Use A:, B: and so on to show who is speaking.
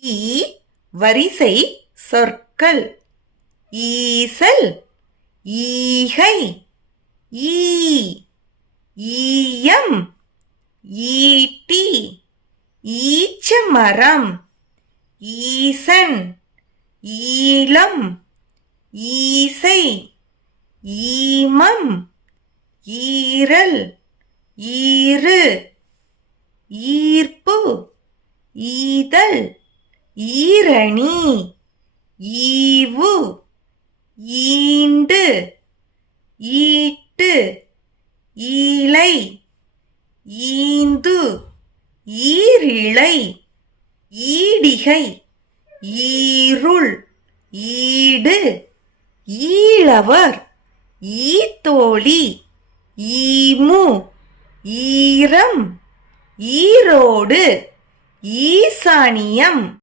A: ஈ வரிசை சொற்கள். ஈசல் ஈகை ஈ ஈயம் ஈட்டி ஈச்ச மரம் ஈசன் ஈழம் ஈசை ஈமம் ஈரல் ஈறு ஈர்ப்பு ஈதல். ஈரணி. ஈவு. ஈண்டு. ஈட்டு. ஈலை ஈந்து. ஈரிழை. ஈடிகை. ஈருள். ஈடு. ஈழவர். ஈத்தோழி. ஈமு. ஈரம். ஈரோடு. ஈசானியம்.